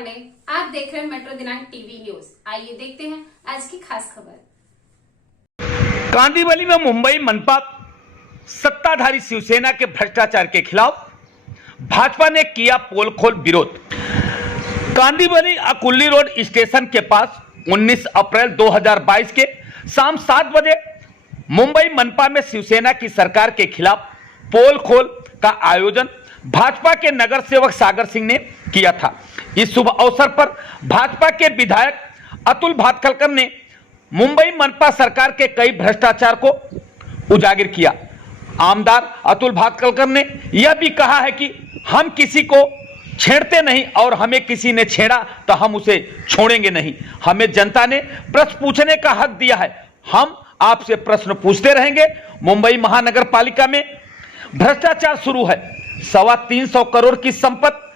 पांडे, आप देख रहे हैं मेट्रो दिनांक टीवी न्यूज। आइए देखते हैं आज की खास खबर। कांदिवली में मुंबई मनपा सत्ताधारी शिवसेना के भ्रष्टाचार के खिलाफ भाजपा ने किया पोल खोल विरोध। कांदिवली अकुल्ली रोड स्टेशन के पास 19 अप्रैल 2022 के शाम 7 बजे मुंबई मनपा में शिवसेना की सरकार के खिलाफ पोल खोल का आयोजन भाजपा के नगर सेवक सागर सिंह ने किया था। इस शुभ अवसर पर भाजपा के विधायक अतुल भातखलकर ने मुंबई मनपा सरकार के कई भ्रष्टाचार को उजागर किया। आमदार अतुल भातखलकर ने यह भी कहा है कि हम किसी को छेड़ते नहीं और हमें किसी ने छेड़ा तो हम उसे छोड़ेंगे नहीं। हमें जनता ने प्रश्न पूछने का हक दिया है, हम आपसे प्रश्न पूछते रहेंगे। मुंबई महानगर पालिका में भ्रष्टाचार शुरू है। 325 करोड़ की संपत्ति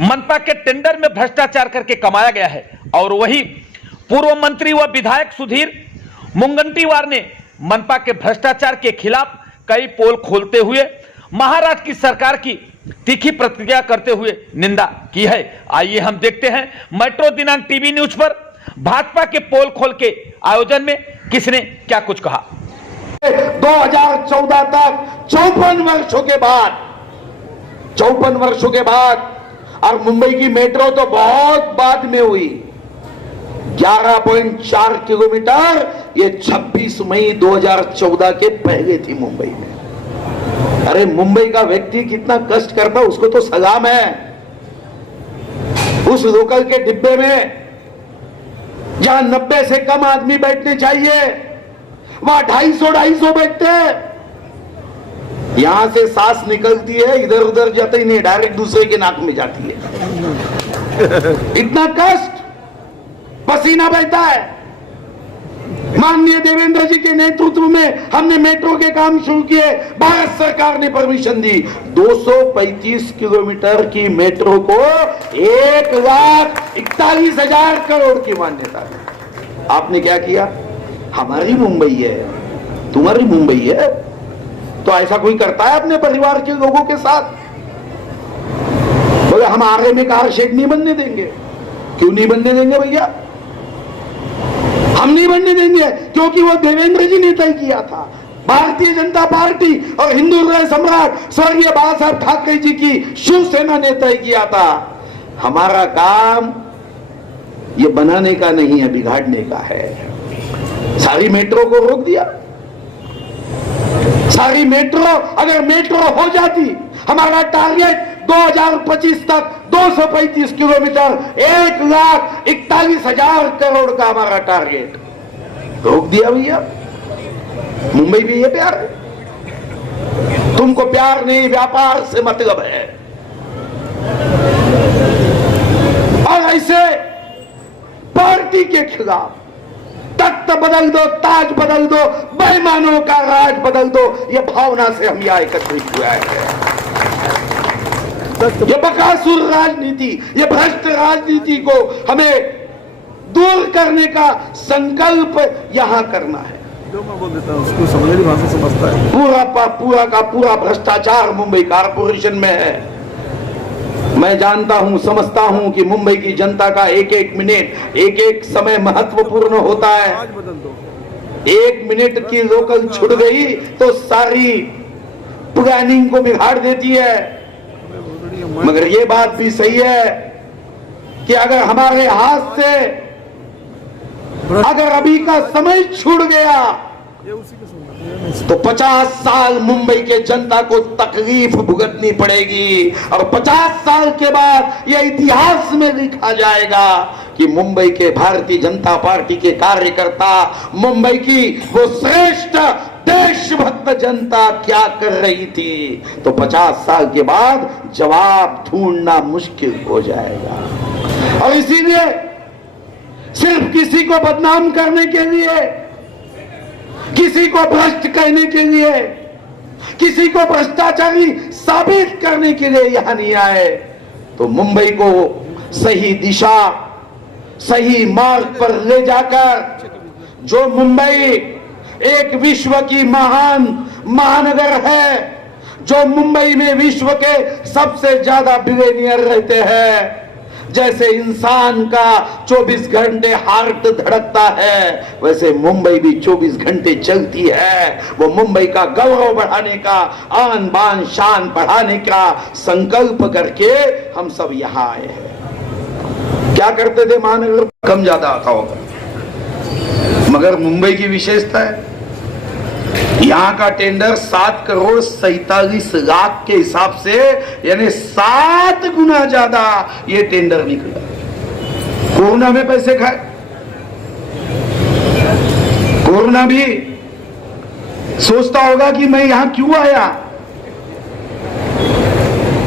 मनपा के टेंडर में भ्रष्टाचार करके कमाया गया है और वही पूर्व मंत्री व विधायक सुधीर मुंगंटीवार ने मनपा के भ्रष्टाचार के खिलाफ कई पोल खोलते हुए महाराष्ट्र की सरकार की तीखी प्रतिक्रिया करते हुए निंदा की है। आइए हम देखते हैं मेट्रो दिनांक टीवी न्यूज पर भाजपा के पोल खोल के आयोजन में किसने क्या कुछ कहा। 2014 तक 54 वर्षों के बाद और मुंबई की मेट्रो तो बहुत बाद में हुई। 11.4 किलोमीटर ये 26 मई 2014 के पहले थी मुंबई में। अरे मुंबई का व्यक्ति कितना कष्ट करता उसको तो सलाम है। उस लोकल के डिब्बे में जहां 90 से कम आदमी बैठने चाहिए वहां 250 बैठते हैं। यहां से सांस निकलती है, इधर उधर जाती नहीं, डायरेक्ट दूसरे के नाक में जाती है। इतना कष्ट, पसीना बहता है। माननीय देवेंद्र जी के नेतृत्व में हमने मेट्रो के काम शुरू किए। भारत सरकार ने परमिशन दी। 235 किलोमीटर की मेट्रो को 1,41,000 करोड़ की मान्यता दी। आपने क्या किया? हमारी मुंबई है, तुम्हारी मुंबई है। तो ऐसा कोई करता है अपने परिवार के लोगों के साथ? बोले हम आगे में कार शेड नहीं बनने देंगे। क्यों नहीं बनने देंगे भैया? हम नहीं बनने देंगे क्योंकि वो देवेंद्र जी ने तय किया था। भारतीय जनता पार्टी और हिंदू हृदय सम्राट स्वर्गीय बाला साहब ठाकरे जी की शिवसेना ने तय किया था। हमारा काम ये बनाने का नहीं है, बिगाड़ने का है। सारी मेट्रो को रोक दिया। सारी मेट्रो, अगर मेट्रो हो जाती, हमारा टारगेट 2025 तक 235 किलोमीटर 1,41,000 करोड़ का हमारा टारगेट रोक दिया भैया। मुंबई भी ये प्यार है? तुमको प्यार नहीं, व्यापार से मतलब है। और ऐसे पार्टी के खिलाफ तख्त बदल दो, ताज बदल दो, बेईमानों का राज बदल दो, ये भावना से हम यहां एकत्रित हुए हैं। ये बकासुर राजनीति, ये भ्रष्ट राजनीति को हमें दूर करने का संकल्प यहां करना है। जो मैं बोल देता हूं उसको समझने भाषा समझता है। पूरा का पूरा भ्रष्टाचार मुंबई कारपोरेशन में है। मैं जानता हूं, समझता हूं कि मुंबई की जनता का एक एक मिनट, एक एक समय महत्वपूर्ण होता है। 1 मिनट की लोकल छूट गई तो सारी प्लानिंग को बिगाड़ देती है। मगर ये बात भी सही है कि अगर हमारे हाथ से अगर अभी का समय छूट गया तो 50 साल मुंबई के जनता को तकलीफ भुगतनी पड़ेगी। और 50 साल के बाद यह इतिहास में लिखा जाएगा कि मुंबई के भारतीय जनता पार्टी के कार्यकर्ता, मुंबई की वो श्रेष्ठ देशभक्त जनता क्या कर रही थी। तो 50 साल के बाद जवाब ढूंढना मुश्किल हो जाएगा। और इसीलिए सिर्फ किसी को बदनाम करने के लिए, किसी को भ्रष्ट कहने के लिए, किसी को भ्रष्टाचारी साबित करने के लिए यहां नहीं आए। तो मुंबई को सही दिशा, सही मार्ग पर ले जाकर जो मुंबई एक विश्व की महान महानगर है, जो मुंबई में विश्व के सबसे ज्यादा बिलियनियर रहते हैं, जैसे इंसान का 24 घंटे हार्ट धड़कता है, वैसे मुंबई भी 24 घंटे चलती है। वो मुंबई का गौरव बढ़ाने का, आन बान शान बढ़ाने का संकल्प करके हम सब यहां आए हैं। क्या करते थे महानगर, कम ज्यादा आता होगा, मगर मुंबई की विशेषता है यहां का टेंडर 7,47,00,000 के हिसाब से, यानी 7 गुना ज्यादा ये टेंडर निकला। कोरोना में पैसे खाए, कोरोना भी सोचता होगा कि मैं यहां क्यों आया,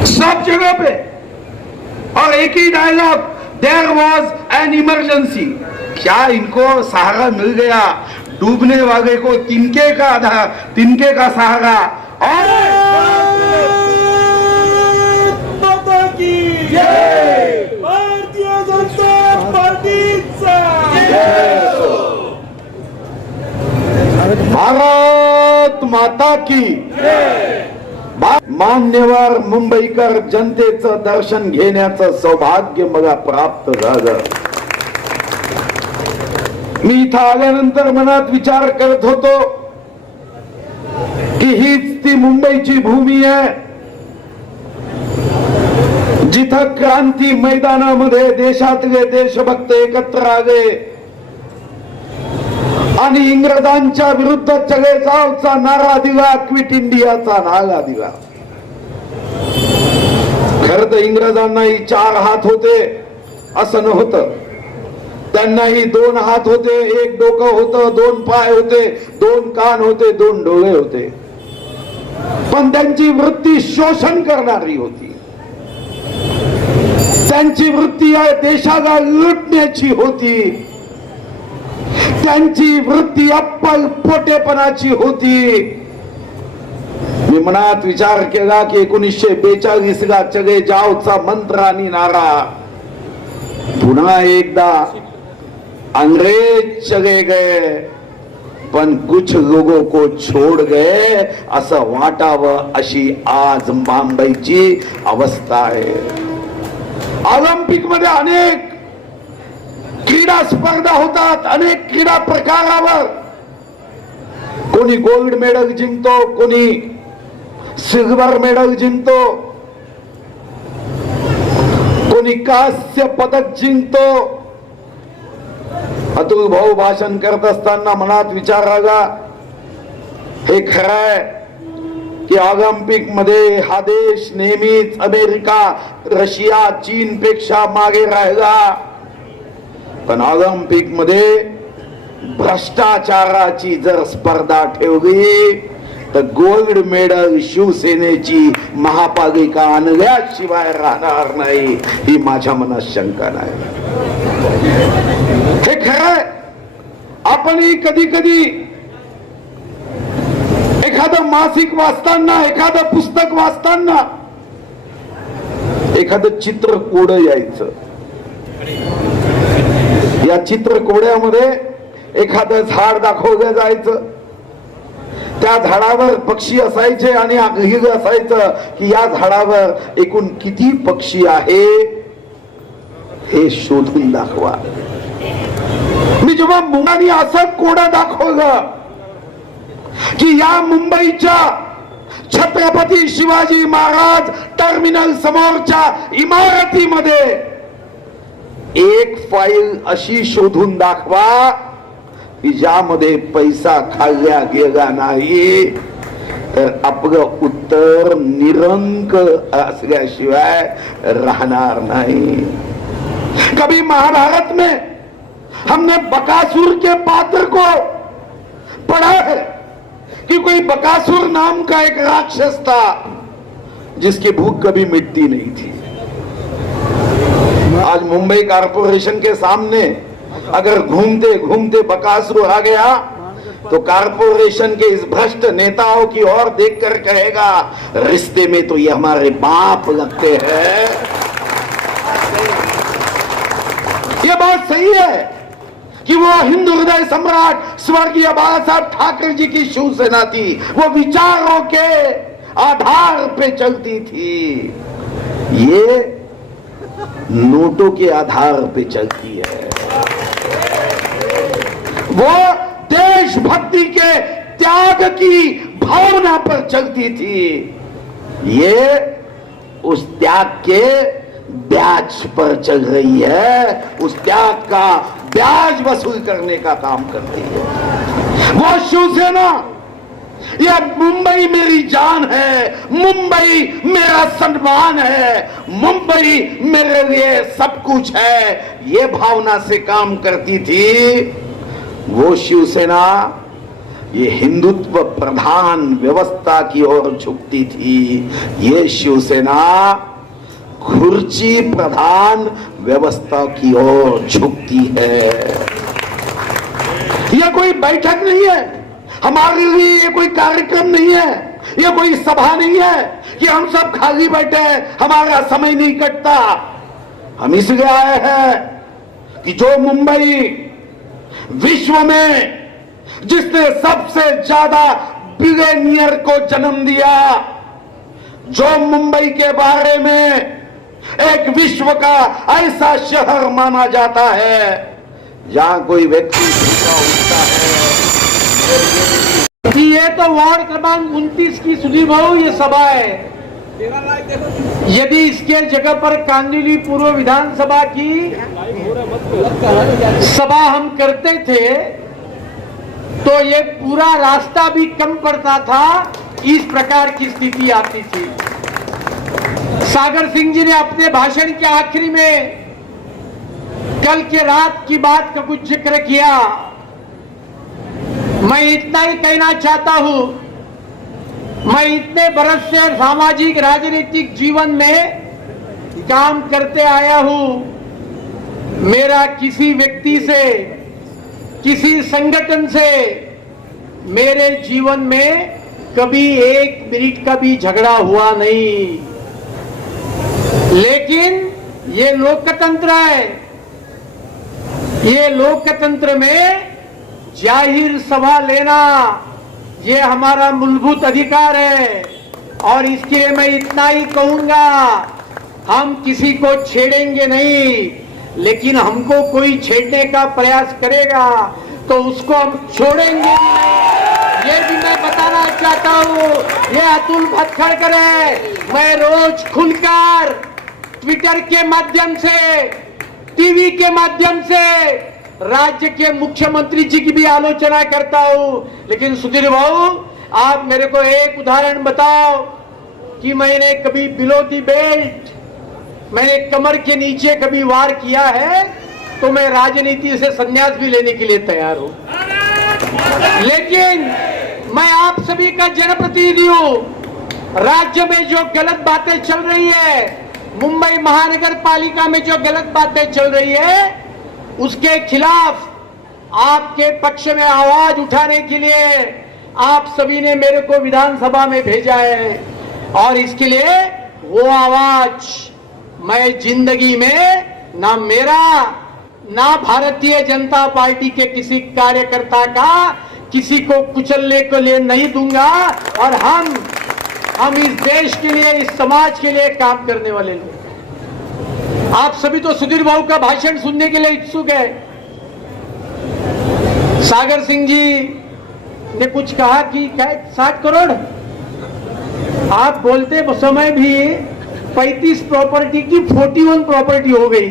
सब जगह पे, और एक ही dialogue, there was an emergency. क्या इनको सहारा मिल गया, डूबने वाले को तिनके का सहारा। और माता की जय, भारतीय जनता पार्टीचा भारत माता की मान्यवर मुंबईकर जनतेचं दर्शन घेण्याचं सौभाग्य मला प्राप्त झालं। मी इथं आल्यानंतर मनात विचार करत होतो की हीच ती मुंबईची भूमी आहे जिथं क्रांती मैदानामध्ये देशातले देशभक्त एकत्र आले आणि इंग्रजांच्या विरुद्ध चलेजावचा नारा दिला, क्विट इंडियाचा नारा दिला। खरं तर इंग्रजांनाही 4 हात होते असं नव्हतं, त्यांनाही 2 हात होते, 1 डोकं होतं, 2 पाय होते, 2 कान होते, 2 डोळे होते, पण त्यांची वृत्ती शोषण करणारी होती। त्यांची वृत्ती या देशाला लुटण्याची होती, त्यांची वृत्ती अप्पल पोटेपणाची होती। मी मनात विचार केला की 1942 ला चले जावचा मंत्र आणि नारा पुन्हा एकदा अंग्रेज चले गए पण कुछ लोगों को छोड़ गए असं वाटावं, अशी आज मुंबईची अवस्था आहे। ऑलिम्पिक मध्ये अनेक क्रीडा स्पर्धा होतात, अनेक क्रीडा प्रकारावर कोणी गोल्ड मेडल जिंकतो, कोणी सिल्वर मेडल जिंकतो, कोणी कांस्य पदक जिंकतो। अतुल भाऊ भाषण करत असताना मनात विचार आला, हे खरं आहे की ऑलिम्पिक मध्ये हा देश नेहमीच अमेरिका, रशिया, चीन पेक्षा मागे राहिला, पण ऑलिम्पिक मध्ये भ्रष्टाचाराची जर स्पर्धा ठेवली तर गोल्ड मेडल शिवसेनेची महापालिका आणल्याशिवाय राहणार नाही, ही माझ्या मनात शंका नाही। हे खरंय, आपणही कधी कधी एखादं मासिक वाचताना, एखादं पुस्तक वाचताना एखादं चित्र कोड यायचं, या चित्रकोड्यामध्ये एखादं झाड दाखवलं जायचं, त्या झाडावर पक्षी असायचे आणि लिहिलं असायचं की या झाडावर एकूण किती पक्षी आहे हे शोधून दाखवा। मी जेव्हा मुलांनी असं कोडं दाखवलं की या मुंबईच्या छत्रपती शिवाजी महाराज टर्मिनल समोरच्या इमारतीमध्ये एक फाईल अशी शोधून दाखवा की ज्यामध्ये पैसा खाल्ला गेला नाही, तर आपलं उत्तर निरंक असल्याशिवाय राहणार नाही। कभी महाभारत में हमने बकासुर के पात्र को पढ़ा है कि कोई बकासुर नाम का एक राक्षस था जिसकी भूख कभी मिटती नहीं थी। आज मुंबई कारपोरेशन के सामने अगर घूमते घूमते बकासुर आ गया तो कारपोरेशन के इस भ्रष्ट नेताओं की ओर देखकर कहेगा, रिश्ते में तो ये हमारे बाप लगते हैं। ये बात सही है कि वो हिंदू हृदय सम्राट स्वर्गीय बाला साहब ठाकरे जी की शिवसेना थी, वो विचारों के आधार पे चलती थी। ये नोटों के आधार पे चलती है। वो देशभक्ति के त्याग की भावना पर चलती थी। ये उस त्याग के ब्याज पर चल रही है, उस त्याग का ब्याज वसूल करने का काम करती है। वो शिवसेना, ये मुंबई मेरी जान है, मुंबई मेरा सम्मान है, मुंबई मेरे लिए सब कुछ है, ये भावना से काम करती थी। वो शिवसेना ये हिंदुत्व प्रधान व्यवस्था की ओर झुकती थी। ये शिवसेना खुर्ची प्रधान व्यवस्था की ओर झुकती है। यह कोई बैठक नहीं है, हमारे लिए ये कोई कार्यक्रम नहीं है, ये कोई सभा नहीं है कि हम सब खाली बैठे हैं, हमारा समय नहीं कटता। हम इसलिए आए हैं कि जो मुंबई विश्व में जिसने सबसे ज्यादा बिलियनियर को जन्म दिया, जो मुंबई के बारे में एक विश्व का ऐसा शहर माना जाता है जहां कोई व्यक्ति भूखा उठता है। कि ये तो वार्ड क्रमांक 29 की सुधीर भाऊ ये सभा है। यदि इसके जगह पर कांदिवली पूर्व विधानसभा की सभा हम करते थे तो ये पूरा रास्ता भी कम पड़ता था, इस प्रकार की स्थिति आती थी। सागर सिंह जी ने अपने भाषण के आखिरी में कल के रात की बात का कुछ जिक्र किया। मैं इतना ही कहना चाहता हूं, मैं इतने बरस से सामाजिक राजनीतिक जीवन में काम करते आया हूं, मेरा किसी व्यक्ति से, किसी संगठन से मेरे जीवन में कभी एक मिनट का भी झगड़ा हुआ नहीं। लेकिन ये लोकतंत्र है, ये लोकतंत्र में जाहिर सभा लेना ये हमारा मूलभूत अधिकार है। और इसके लिए मैं इतना ही कहूंगा, हम किसी को छेड़ेंगे नहीं, लेकिन हमको कोई छेड़ने का प्रयास करेगा तो उसको हम छोड़ेंगे नहीं। ये भी मैं बताना चाहता हूँ। ये अतुल भटखड़कर है, मैं रोज खुलकर ट्विटर के माध्यम से, टीवी के माध्यम से राज्य के मुख्यमंत्री जी की भी आलोचना करता हूँ। लेकिन सुधीर भाऊ, आप मेरे को एक उदाहरण बताओ कि मैंने कभी बिलो दी बेल्ट, मैंने कमर के नीचे कभी वार किया है तो मैं राजनीति से संन्यास भी लेने के लिए तैयार हूं। लेकिन मैं आप सभी का जनप्रतिनिधि हूं। राज्य में जो गलत बातें चल रही है, मुंबई महानगर पालिका में जो गलत बातें चल रही है, उसके खिलाफ आपके पक्ष में आवाज उठाने के लिए आप सभी ने मेरे को विधानसभा में भेजा है। और इसके लिए वो आवाज मैं जिंदगी में ना मेरा, ना भारतीय जनता पार्टी के किसी कार्यकर्ता का किसी को कुचलने को लिए नहीं दूंगा। और हम इस देश के लिए, इस समाज के लिए काम करने वाले लोग। आप सभी तो सुधीर बाबू का भाषण सुनने के लिए इच्छुक है। सागर सिंह जी ने कुछ कहा कि 60 करोड़, आप बोलते समय भी 35 प्रॉपर्टी की 41 प्रॉपर्टी हो गई।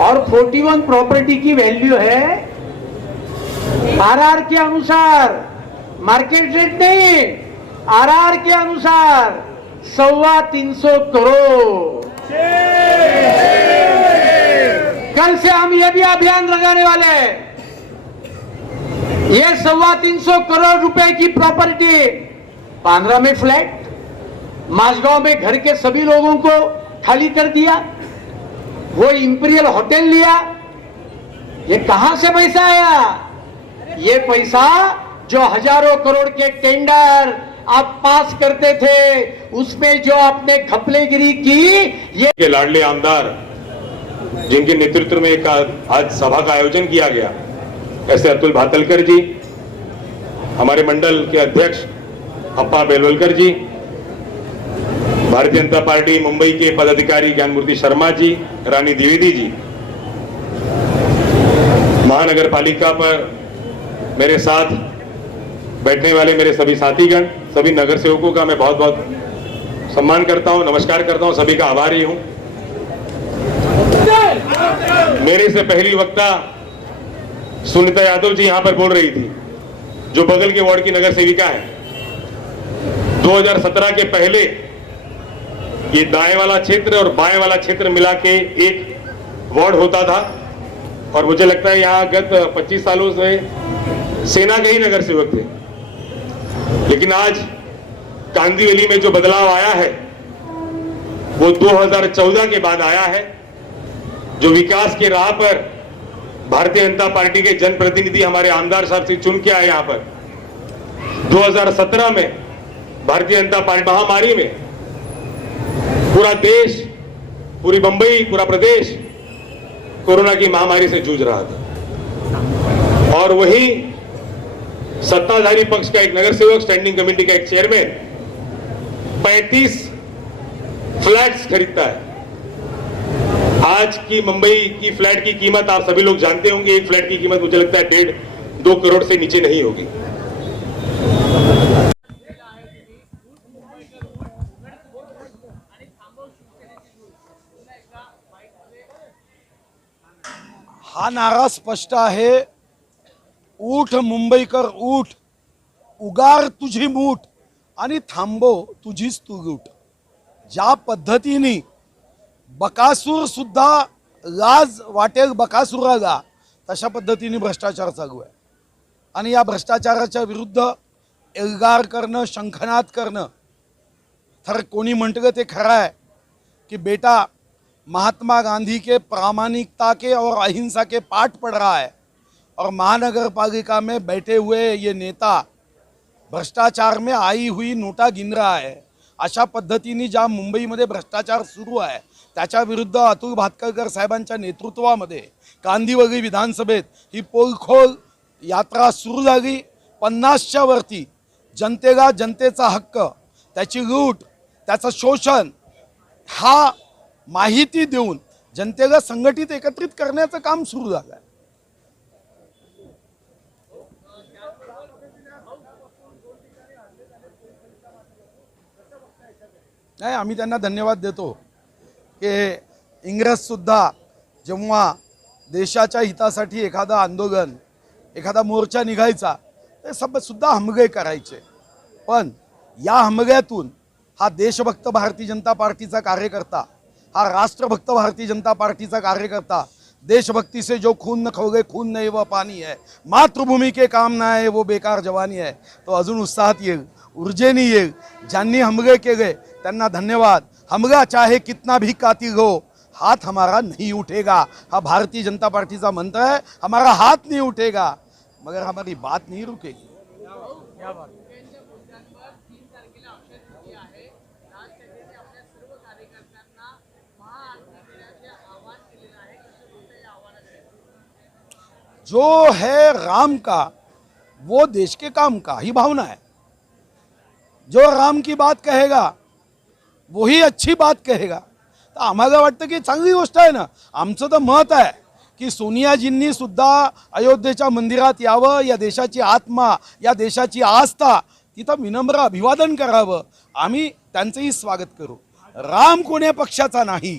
और 41 प्रॉपर्टी की वैल्यू है आरआर के अनुसार, मार्केट रेट नहीं, आरआर के अनुसार 325 करोड़। कल से हम ये भी अभियान लगाने वाले हैं। ये 325 करोड़ रुपए की प्रॉपर्टी, बांद्रा में फ्लैट, माझगांव में घर के सभी लोगों को खाली कर दिया, वो इंपीरियल होटल लिया। ये कहां से पैसा आया? ये पैसा जो हजारों करोड़ के टेंडर आप पास करते थे, उसमें जो आपने घपलेगिरी की, ये के लाडले आमदार जिनके नेतृत्व में एक आज सभा का आयोजन किया गया, ऐसे अतुल भातलकर जी, हमारे मंडल के अध्यक्ष अप्पा बेलवलकर जी, भारतीय जनता पार्टी मुंबई के पदाधिकारी ज्ञानमूर्ति शर्मा जी, रानी द्विवेदी जी, महानगर पालिका पर मेरे साथ बैठने वाले मेरे सभी साथीगण, सभी नगर सेवकों का मैं बहुत बहुत सम्मान करता हूं, नमस्कार करता हूं, सभी का आभारी हूं। मेरे से पहली वक्ता सुनीता यादव जी यहां पर बोल रही थी, जो बगल के वार्ड की नगर सेविका है। 2017 के पहले ये दाएं वाला क्षेत्र और बाएं वाला क्षेत्र मिला के एक वार्ड होता था, और मुझे लगता है यहाँ गत 25 सालों से सेना के ही नगर सेवक थे। लेकिन आज कांदिवली में जो बदलाव आया है वो 2014 के बाद आया है, जो विकास के राह पर भारतीय जनता पार्टी के जनप्रतिनिधि हमारे आमदार साहब से चुन के आए। यहाँ पर 2017 में भारतीय जनता पार्टी महामारी में पूरा देश, पूरी मुंबई, पूरा प्रदेश कोरोना की महामारी से जूझ रहा था, और वही सत्ताधारी पक्ष का एक नगर सेवक, स्टैंडिंग कमेटी का एक चेयरमैन 35 फ्लैट्स खरीदता है। आज की मुंबई की फ्लैट की कीमत आप सभी लोग जानते होंगे, एक फ्लैट की कीमत मुझे लगता है 1.5-2 करोड़ से नीचे नहीं होगी। हा नारा स्पष्ट आहे, उठ मुंबईकर उठ, उगार तुझी मूठ आणि थांबव तुझीच तू रूट। ज्या पद्धतीने बकासूर सुद्धा लाज वाटेल बकासुराला, तशा पद्धतीने भ्रष्टाचार चालू आहे, आणि या भ्रष्टाचाराच्या विरुद्ध एल्गार करणं, शंखनाद करणं, तर कोणी म्हणतं ते खरं आहे की बेटा महात्मा गांधी के प्रामाणिकता के और अहिंसा के पाठ पढ़ रहा है, और महानगर पालिका में बैठे हुए ये नेता भ्रष्टाचार में आई हुई नोटा गिन रहा है। अशा पद्धतीने ज्या मुंबईमध्ये भ्रष्टाचार सुरू आहे त्याच्या विरुद्ध अतुल भातखळकर साहेबांच्या नेतृत्वामध्ये कांदिवली विधानसभेत ही पोलखोल यात्रा सुरू झाली। 50च्या वरती जनतेला जनतेचा हक्क, त्याची लूट, त्याचं शोषण हा माहिती देऊन जनतेला संघटित एकत्रित करण्याचं काम सुरू झालं आहे। नाही, आम्ही त्यांना धन्यवाद देतो की इंग्रज सुद्धा जेव्हा देशाच्या हितासाठी एखादा आंदोलन, एखादा मोर्चा निघायचा ते सुद्धा हमगे करायचे, पण या हमग्यातून हा देशभक्त भारतीय जनता पार्टीचा कार्यकर्ता, हा राष्ट्रभक्त भारतीय जनता पार्टीचा कार्यकर्ता, देशभक्ति से जो खून न खोगे खून नहीं वह पानी है, मातृभूमी के काम ना है वो बेकार जवानी है, तो अजून उत्साहात येईल, ऊर्जेने येईल। ज्यांनी हमले केले त्यांना धन्यवाद। हमला चाहे कितना भी कातिल हो, हाथ हमारा नहीं उठेगा, हा भारतीय जनता पार्टीचा मंत्र है। हमारा हाथ नहीं उठेगा मगर हमारी बात नहीं रुकेगी। जो है राम का वो देश के काम का ही भावना है। जो राम की बात कहेगा वही अच्छी बात कहेगा। तर आम्हाला वाटतं की चांगली गोष्ट आहे ना। आमचं तर मत आहे की सोनियाजींनी सुद्धा अयोध्येच्या मंदिरात यावं, या देशाची आत्मा, या देशाची आस्था तिथं विनम्र अभिवादन करावं, आम्ही त्यांचंही स्वागत करू। राम कोण्या पक्षाचा नाही,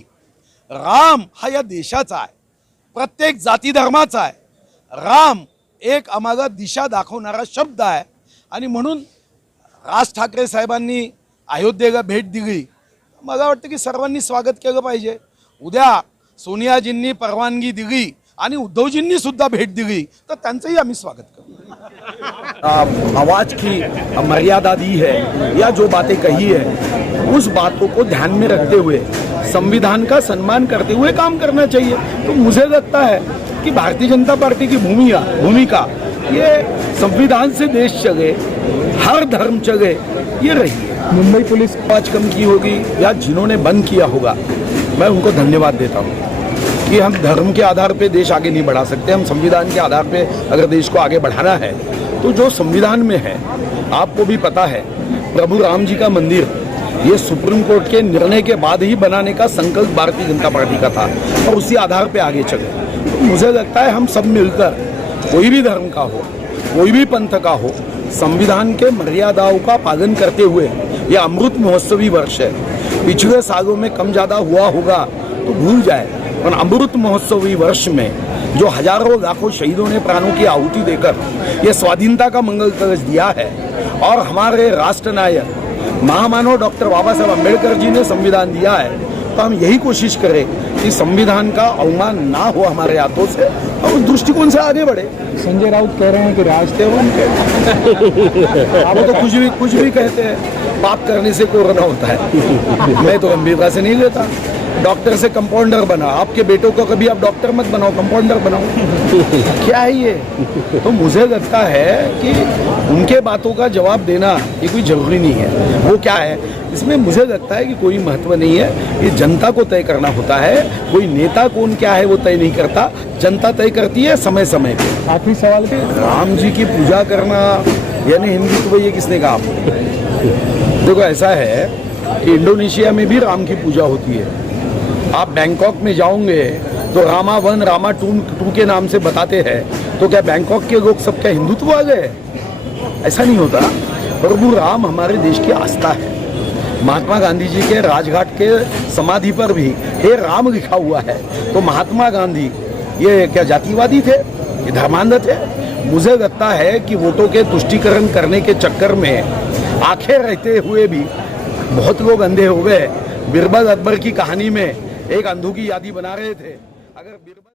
राम हा या देशाचा आहे, प्रत्येक जाती धर्माचा आहे। राम एक आम्हाला दिशा दाखवणारा शब्द आहे, आणि म्हणून राज ठाकरे साहेबांनी अयोध्येला भेट दिली, मला वाटतं की सर्वांनी स्वागत केलं पाहिजे। उद्या सोनियाजींनी परवानगी दिली आणि उद्धवजींनी सुद्धा भेट दिली तर त्यांचंही आम्ही स्वागत करू। आवाज की मर्यादा दी है या जो बातें कही है उस बातों को ध्यान में रखते हुए संविधान का सम्मान करते हुए काम करना चाहिए। तो मुझे लगता है कि भारतीय जनता पार्टी की भूमिका ये संविधान से देश चले, हर धर्म चले, ये रही है। मुंबई पुलिस आवाज कम की होगी या जिन्होंने बंद किया होगा, मैं उनको धन्यवाद देता हूँ कि हम धर्म के आधार पे देश आगे नहीं बढ़ा सकते। हम संविधान के आधार पे अगर देश को आगे बढ़ाना है तो जो संविधान में है, आपको भी पता है प्रभु राम जी का मंदिर ये सुप्रीम कोर्ट के निर्णय के बाद ही बनाने का संकल्प भारतीय जनता पार्टी का था और उसी आधार पे आगे चले। तो मुझे लगता है हम सब मिलकर, कोई भी धर्म का हो, कोई भी पंथ का हो, संविधान के मर्यादाओं का पालन करते हुए ये अमृत महोत्सवी वर्ष है। पिछले सालों में कम ज़्यादा हुआ होगा तो भूल जाए, और अमृत महोत्सवी वर्ष में जो हजारों लाखों शहीदों ने प्राणों की आहुति देकर ये स्वाधीनता का मंगल कलश दिया है, और हमारे राष्ट्र नायक महामानव डॉक्टर बाबा साहब अम्बेडकर जी ने संविधान दिया है, तो हम यही कोशिश करें कि संविधान का अवमान ना हो हमारे हाथों से, और उस दृष्टिकोण से आगे बढ़े। संजय राउत कह रहे हैं कि राज थे उनके। आप तो कुछ भी कहते हैं, पाप करने से कोरोना होता है। मैं तो गंभीरता से नहीं लेता। डॉक्टर से कंपाउंडर बना, आपके बेटों को कभी आप डॉक्टर मत बनाओ, कंपाउंडर बनाओ। क्या है ये? तो मुझे लगता है कि उनके बातों का जवाब देना ये कोई जरूरी नहीं है। वो क्या है, इसमें मुझे लगता है कि कोई महत्व नहीं है। ये जनता को तय करना होता है, कोई नेता कौन क्या है वो तय नहीं करता, जनता तय करती है समय समय पे। आखिरी सवाल पे, राम जी की पूजा करना यानी हिंदुत्व, ये किसने कहा आपको? देखो ऐसा है कि इंडोनेशिया में भी राम की पूजा होती है। आप बैंकॉक में जाओगे तो रामा 1 रामा 2 के नाम से बताते हैं, तो क्या बैंकॉक के लोग सब क्या हिंदुत्व आ गए? ऐसा नहीं होता। प्रभु राम हमारे देश की आस्था है। महात्मा गांधी जी के राजघाट के समाधि पर भी हे राम लिखा हुआ है। तो महात्मा गांधी ये क्या जातिवादी थे? ये धर्मांध थे? मुझे लगता है कि वोटों के तुष्टीकरण करने के चक्कर में आंखें रहते हुए भी बहुत लोग अंधे हो गए। बीरबल अकबर की कहानी में एक अंधों की यादी बना रहे थे। अगर बीरबल